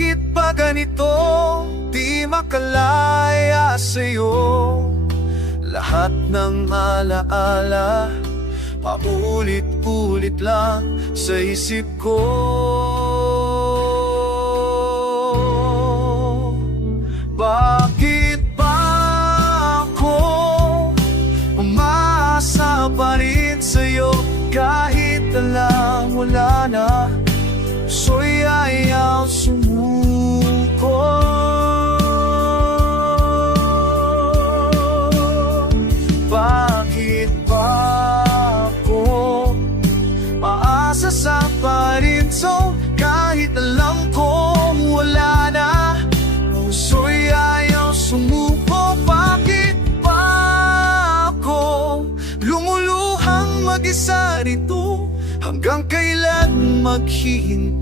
Bakit ba ganito? Di makalaya sa'yo. Lahat ng alaala paulit-ulit lang sa isip ko. Bakit ba ako umaasa pa rin sa'yo kahit alam wala na? Puso'y ayaw sumuko. Bakit ba ako maasa sa parinso kahit alam kong wala na? Puso'y ayaw sumuko. Bakit ba ako lumuluhang mag-isa rito? Hanggang kailan maghihintay?